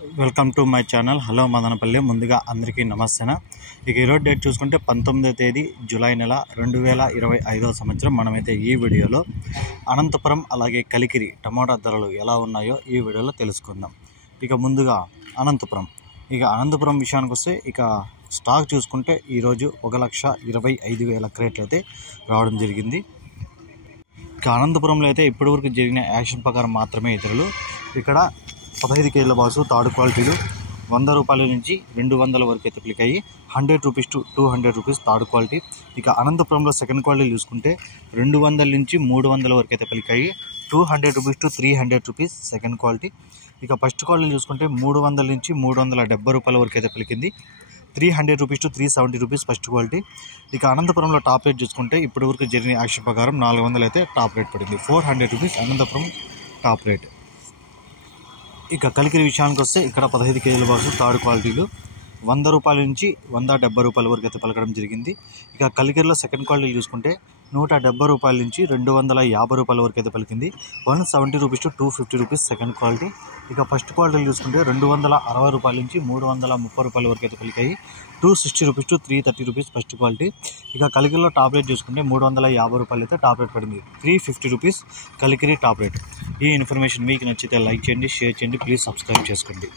Welcome to my channel. Hello Madanapalle. ముందుగా అందరికీ నమస్తేనా. ఇక ఈరోజు డేట్ చూసుకుంటే 19వ తేదీ జూలై నెల 2025వ సంవత్సరం. మనమైతే ఈ వీడియోలో అనంతపురం అలాగే కలికిరి టమాటా ధరలు ఎలా ఉన్నాయో ఈ వీడియోలో తెలుసుకుందాం. ఇక ముందుగా అనంతపురం విషయానికి వస్తే ఇక స్టాక్ చూసుకుంటే ఈరోజు 1,25,000 క్రేట్లు అయితే రావడం జరిగింది. ఇక అనంతపురంలో అయితే ఇప్పటివరకు జరిగిన యాక్షన్ ప్రకారం మాత్రమే ధరలు ఇక్కడ 15 కేజీల బాక్సు థర్డ్ క్వాలిటీలు 100 రూపాయల నుంచి 200 వరకు అయితే click 100 rupees to 200 rupees third quality. ఇక అనంతపురంలో సెకండ్ క్వాలిటీ చూసుకుంటే 200 నుంచి 300 వరకు అయితే click 200 rupees to 300 rupees second quality. ఇక ఫస్ట్ క్వాలిటీ చూసుకుంటే 300 నుంచి 370 రూపాయల వరకు అయితే పలికింది. 300 rupees to 370 rupees first quality. ఇక అనంతపురంలో టాప్ రేట్ చూసుకుంటే ఇప్పటివరకు జరిగిన యాక్షన్ ప్రకారం 400 అయితే టాప్ రేట్ పడింది. 400 రూపీస్ అనంతపురం టాప్ రేట్. ఇక కలికిరి విషయానికి వస్తే ఇక్కడ 15 కేజీల బాక్సు థర్డ్ క్వాలిటీలు 100 రూపాయల నుంచి 170 రూపాయల వరకు అయితే పలకడం జరిగింది. ఇక కలికిరిలో సెకండ్ క్వాలిటీ చూసుకుంటే 170 రూపాయల నుంచి 250 రూపాయల వరకు అయితే పలికింది. 170 rupees to 250 rupees second quality. ఇక ఫస్ట్ క్వాలిటీ చూసుకుంటే 260 రూపాయల నుంచి 330 రూపాయల వరకు అయితే పలికాయి. 260 rupees to 330 rupees first quality. ఇక కలికిరిలో టాప్ రేట్ చూసుకుంటే 350 రూపాయలు అయితే టాప్ రేట్ పడింది. 350 రూపీస్ కలికిరి టాప్ రేట్. ఈ ఇన్ఫర్మేషన్ మీకు నచ్చితే లైక్ చేయండి, షేర్ చేయండి, ప్లీజ్ సబ్స్క్రైబ్ చేసుకోండి.